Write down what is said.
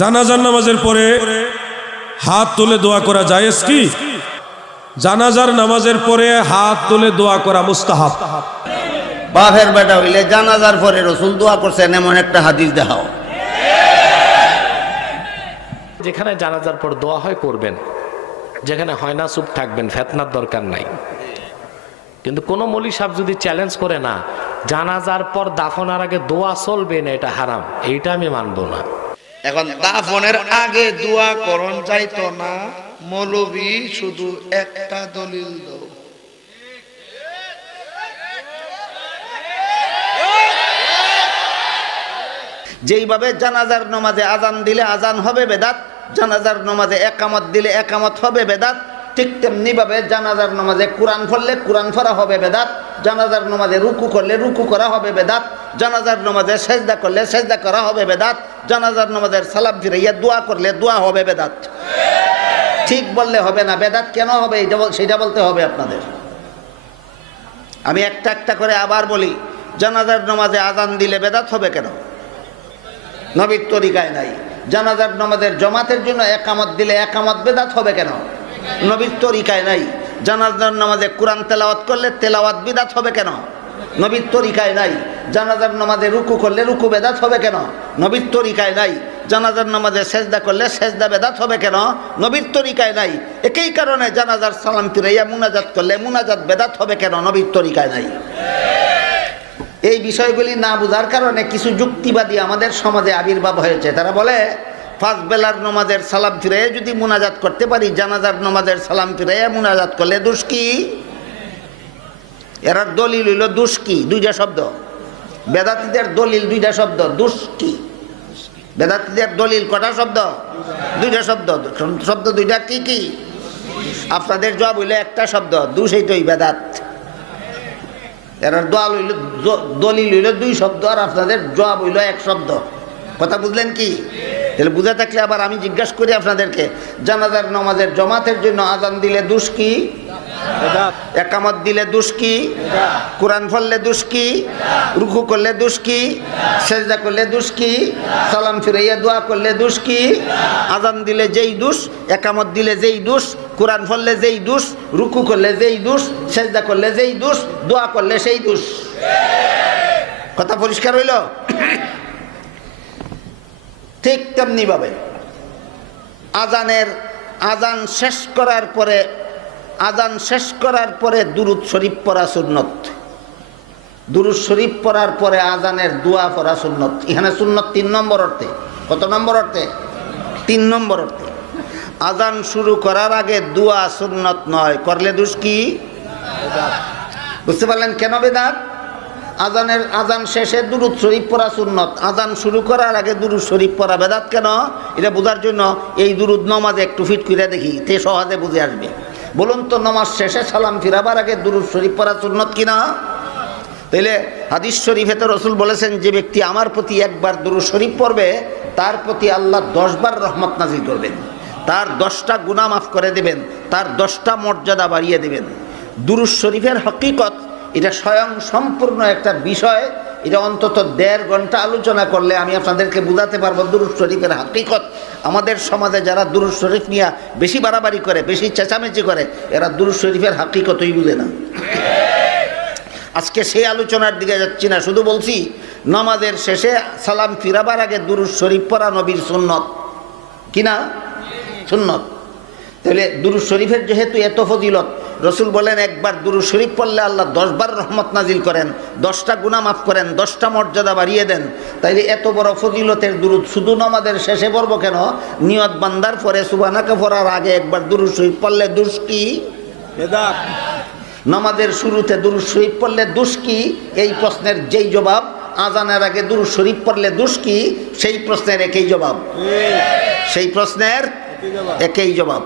জানাজার নামাজের পরে হাত তুলে দোয়া করা জায়েজ কি? জানাজার নামাজের পরে হাত তুলে দোয়া করা মুস্তাহাব। বাপের বেটা হইলে জানাজার পরে রাসূল দোয়া করছেন এমন একটা হাদিস দেখাও। যেখানে জানাজার পর দোয়া হয় করবেন, যেখানে হয় না চুপ থাকবেন, ফেতনার দরকার নাই। কিন্তু কোন মৌলী সাহেব যদি চ্যালেঞ্জ করে না জানাজার পর দাফনার আগে দোয়া চলবে না, এটা হারাম, এইটা আমি মানবো না। এখন দাফনের আগে দোয়া করণ যাইতো না, মৌলবী শুধু একটা দলিল দাও। যেইভাবে জানাজার নামাজে আজান দিলে আজান হবে বেদাত, জানাজার নামাজে একামত দিলে একামত হবে বেদাত, ঠিক তেমনি ভাবে জানাজার নামাজে কোরআন পড়লে কোরআন পড়া হবে বেদাত, জানাজার নামাজে রুকু করলে রুকু করা হবে বেদাত, জানাজার নামাজে সেজদা করলে সেজদা করা হবে বেদাত, জানাজার নামাজের সালাম ফিরাইয়া দোয়া করলে দোয়া হবে বেদাত। ঠিক বললে হবে না, বেদাত কেন হবে সেটা বলতে হবে আপনাদের। আমি একটা একটা করে আবার বলি, জানাজার নামাজে আজান দিলে বেদাত হবে কেন? নবীর তরিকায় নাই। জানাজার নামাজের জমাতের জন্য একামত দিলে একামত বেদাত হবে কেন? নবীর তরিকায় নাই। জানাজার নামাজে কোরআন তেলাওয়াত করলে তেলাওয়াত বিদাত হবে কেন? নবীর তরিকায় নাই। জানাজার নামাজে রুকু করলে রুকু বেদাত হবে কেন? নবীর তরিকায় নাই। জানাজার নামাজে সেজদা করলে সেজদা বেদাত হবে কেন? নবীর তরিকায় নাই। একই কারণে জানাজার সালাম ফিরাইয়া মুনাজাত করলে মুনাজাত বেদাত হবে কেন? নবীর তরিকায় নাই। এই বিষয়গুলি না বুঝার কারণে কিছু যুক্তিবাদী আমাদের সমাজে আবির্ভাব হয়েছে। তারা বলে পাঁচ বেলার নামাজের সালাম ফিরাইয়া যদি মুনাজাত করতে পারি, জানাজার নামাজের সালাম ফিরাইয়া মুনাজাত করলে দোষ কি? এর দলিল হইল দোষ কি? দুইটা শব্দ। বেদাতীদের দলিল দুইটা শব্দ, দোষ কি? বেদাতীদের দলিল কটা শব্দ? দুইটা শব্দ। শব্দ দুইটা কি কি? আপনাদের জবাব হইল একটা শব্দ, দোষ এইটাই বেদাত। এর দলিল হইল দুই শব্দ, আর আপনাদের জবাব হইল এক শব্দ। কথা বুঝলেন কি? তাহলে বুঝে থাকলে আবার আমি জিজ্ঞাসা করি আপনাদেরকে, জানাজার নামাজের জমাতের জন্য আজান দিলে দোষ কি? একামত দিলে দোষ কি? কোরআন পড়লে দোষ কি? রুকু করলে দোষ কি? সেজদা করলে দোষ কি? সালাম ফিরাইয়া দোয়া করলে দোষ কি? আজান দিলে যেই দোষ, একামত দিলে যেই দোষ, কোরআন পড়লে যেই দোষ, রুকু করলে যেই দোষ, সেজদা করলে যেই দোষ, দোয়া করলে সেই দোষ। কথা পরিষ্কার হইল? ঠিক তেমনি ভাবে আজান শেষ করার পরে দুরুদ শরীফ পড়া সুন্নত। দুরুদ শরীফ পড়ার পরে আজানের দোয়া পড়া সুন্নত। এখানে সুন্নত 3 নম্বর অর্থে। কত নম্বর অর্থে? 3 নম্বর অর্থে। আজান শুরু করার আগে দোয়া সুন্নত নয়, করলে দোষ কি? বুঝতে পারলেন কেন বেদাত? আজান শেষে দুরুদ শরীফ পড়া সুন্নত, আজান শুরু করার আগে দুরুদ শরীফ পড়া বেদাত কেন? এটা বোঝার জন্য এই দুরুদ নামাজে একটু ফিট করে দেখি, তে সহজে বুঝে আসবে। বলুন তো, নামাজ শেষে সালাম ফিরাবার আগে দুরুদ শরীফ পড়া সুন্নত কিনা? তাইলে হাদিস শরীফে তো রাসূল বলেছেন, যে ব্যক্তি আমার প্রতি একবার দুরুদ শরীফ পড়বে তার প্রতি আল্লাহ 10 বার রহমত নাজিল করবেন, তার 10টা গুনাহ মাফ করে দেবেন, তার 10টা মর্যাদা বাড়িয়ে দেবেন। দুরুদ শরীফের হকিকত এটা স্বয়ং সম্পূর্ণ একটা বিষয়। এটা অন্তত 1.5 ঘন্টা আলোচনা করলে আমি আপনাদেরকে বুঝাতে পারবো দুরুদ শরীফের হাকিকত। আমাদের সমাজে যারা দুরুদ শরীফ নিয়ে বেশি বাড়াবাড়ি করে, বেশি চেঁচামেচি করে, এরা দুরুদ শরীফের হাকিকতই বুঝে না। আজকে সেই আলোচনার দিকে যাচ্ছি না, শুধু বলছি নামাজের শেষে সালাম ফিরাবার আগে দুরুদ শরীফ পড়া নবীর সুন্নত কিনা? সুন্নত। তাহলে দুরুদ শরীফের যেহেতু এত ফজিলত, রসুল বলেন একবার দুরুদ শরীফ পড়লে আল্লাহ 10 বার রহমত নাজিল করেন, 10টা গুনাহ মাফ করেন, 10টা মর্যাদা বাড়িয়ে দেন। তাইলে এত বড় ফজিলতের দুরুদ শুধু নামাজের শেষে পড়বো কেন? নিয়ত বান্দার পরে সুবহানাকা পড়ার আগে একবার দুরুদ শরীফ পড়লে দোষ কি? বেদাত। নামাজের শুরুতে দুরুদ শরীফ পড়লে দোষ কি? এই প্রশ্নের যেই জবাব, আজানের আগে দুরুদ শরীফ পড়লে দোষ কি, সেই প্রশ্নের একই জবাব। সেই প্রশ্নের একই জবাব।